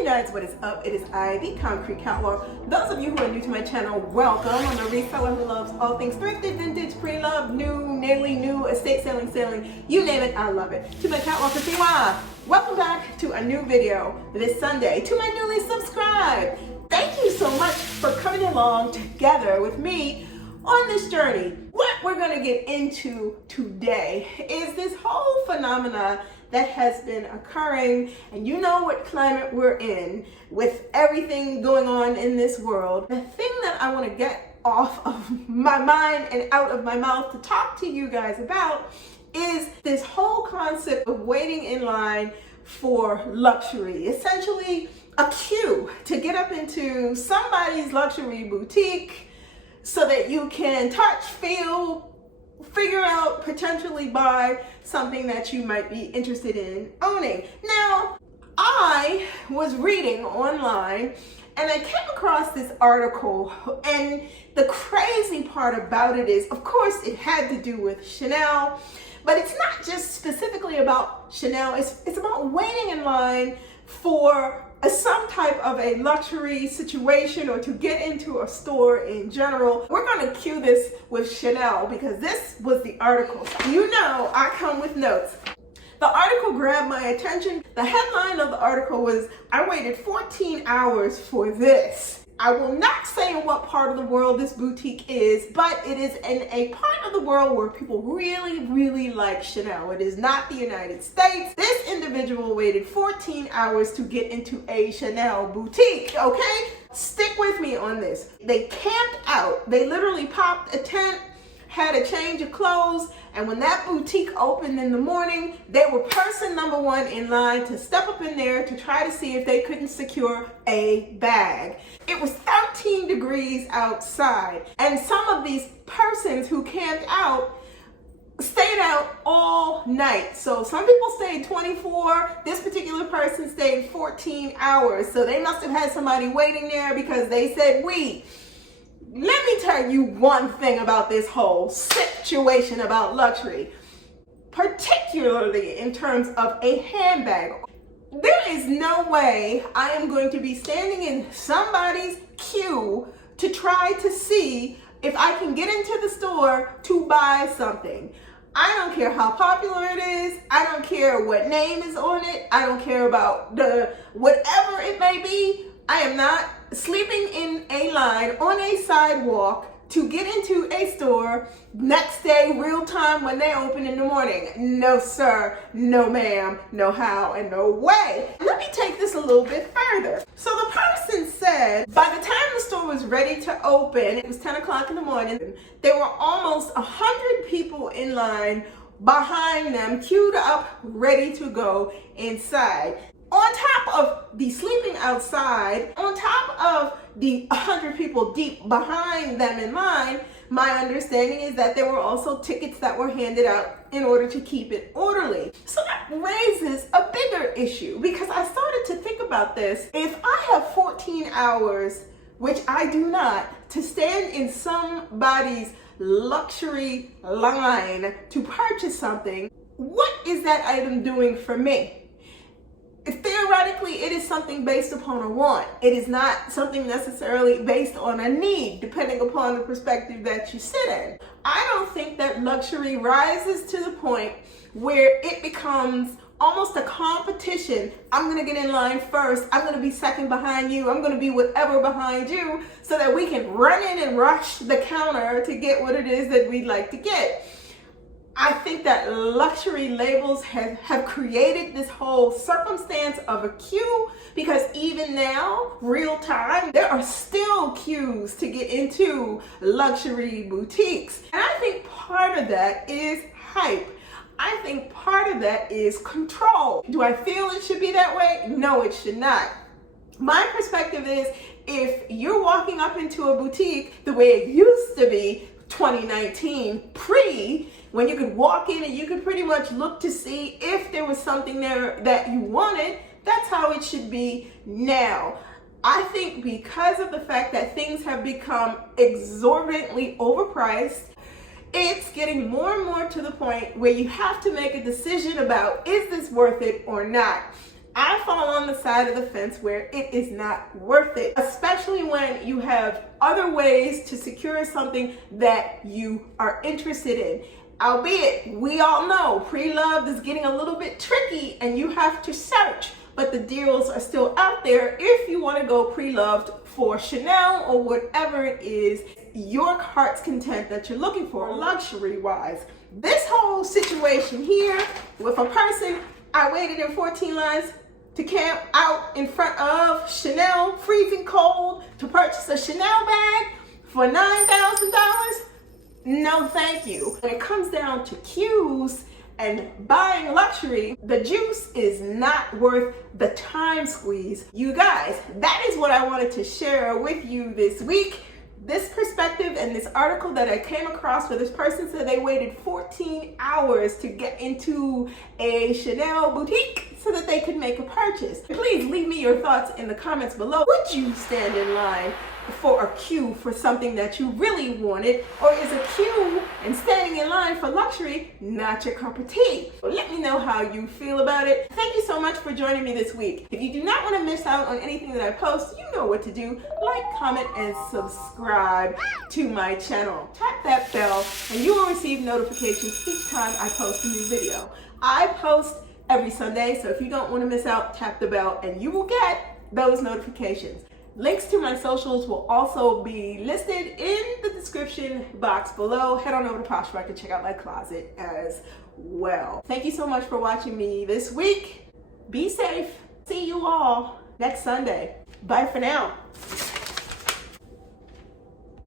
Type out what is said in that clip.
Hey guys, what is up? It is I, the Concrete Catwalk. Those of you who are new to my channel, welcome. I'm a reseller who loves all ththings thrifted, vintage, pre-loved, new, nearly new, estate selling, you name it, I love it. To my Catwalkers, welcome back to a new video this Sunday. To my newly subscribed, thank you so much for coming along together with me on this journey. What we're going to get into today is this whole phenomena that has been occurring, and you know what climate we're in with everything going on in this world. The thing that I want to get off of my mind and out of my mouth to talk to you guys about is this whole concept of waiting in line for luxury. Essentially a queue to get up into somebody's luxury boutique so that you can touch, feel, figure out, potentially buy something that you might be interested in owning. Now, I was reading online and I came across this article, and the crazy part about it is, of course, it had to do with Chanel, but it's not just specifically about Chanel, it's about waiting in line for some type of a luxury situation or to get into a store in general. We're going to cue this with Chanel because this was the article. You know I come with notes. The article grabbed my attention. The headline of the article was, "I waited 14 hours for this." I will not say in what part of the world this boutique is, but it is in a part of the world where people really like Chanel. It is not the United States. This individual waited 14 hours to get into a Chanel boutique, okay? Stick with me on this. They camped out. They literally popped a tent, had a change of clothes, and when that boutique opened in the morning, they were person number one in line to step up in there to try to see if they couldn't secure a bag. It was 13 degrees outside, and some of these persons who camped out stayed out all night. So some people stayed 24. This particular person stayed 14 hours. So they must have had somebody waiting there because they said, let me tell you one thing about this whole situation about luxury, particularly in terms of a handbag. There is no way I am going to be standing in somebody's queue to try to see if I can get into the store to buy something. I don't care how popular it is. I don't care what name is on it. I don't care about whatever it may be. I am not sleeping in a line on a sidewalk to get into a store next day, real time, when they open in the morning. No sir, no ma'am, no how, and no way. Let me take this a little bit further. So the person said by the time the store was ready to open, it was 10 o'clock in the morning, there were almost 100 people in line behind them, queued up, ready to go inside. On top of the sleeping outside, on top of the 100 people deep behind them in line, my understanding is that there were also tickets that were handed out in order to keep it orderly. So that raises a bigger issue because I started to think about this. If I have 14 hours, which I do not, to stand in somebody's luxury line to purchase something, what is that item doing for me? Theoretically, it is something based upon a want. It is not something necessarily based on a need, depending upon the perspective that you sit in. I don't think that luxury rises to the point where it becomes almost a competition. I'm gonna get in line first. I'm gonna be second behind you. I'm gonna be whatever behind you so that we can run in and rush the counter to get what it is that we'd like to get. I think that luxury labels have created this whole circumstance of a queue because even now, real time, there are still queues to get into luxury boutiques. And I think part of that is hype. I think part of that is control. Do I feel it should be that way? No, it should not. My perspective is if you're walking up into a boutique the way it used to be, 2019, when you could walk in and you could pretty much look to see if there was something there that you wanted, that's how it should be now. I think because of the fact that things have become exorbitantly overpriced, it's getting more and more to the point where you have to make a decision about, is this worth it or not? I fall on the side of the fence where it is not worth it, especially when you have other ways to secure something that you are interested in. Albeit, we all know pre-loved is getting a little bit tricky and you have to search, but the deals are still out there if you want to go pre-loved for Chanel or whatever it is your heart's content that you're looking for luxury-wise. This whole situation here with a person, I waited in 14 lines to camp out in front of Chanel, freezing cold, to purchase a Chanel bag for $9,000. No, thank you. When it comes down to cues and buying luxury, the juice is not worth the time squeeze. You guys, that is what I wanted to share with you this week. This perspective and this article that I came across where this person said they waited 14 hours to get into a Chanel boutique so that they could make a purchase. Please leave me your thoughts in the comments below. Would you stand in line for a queue for something that you really wanted, or is a queue and standing in line for luxury not your cup of tea? Let me know how you feel about it. Thank you so much for joining me this week. If you do not want to miss out on anything that I post, you know what to do. Like, comment, and subscribe to my channel. Tap that bell and you will receive notifications each time I post a new video. I post every Sunday, so if you don't want to miss out, tap the bell and you will get those notifications. Links to my socials will also be listed in the description box below. Head on over to Poshmark and check out my closet as well. Thank you so much for watching me this week. Be safe. See you all next Sunday. Bye for now.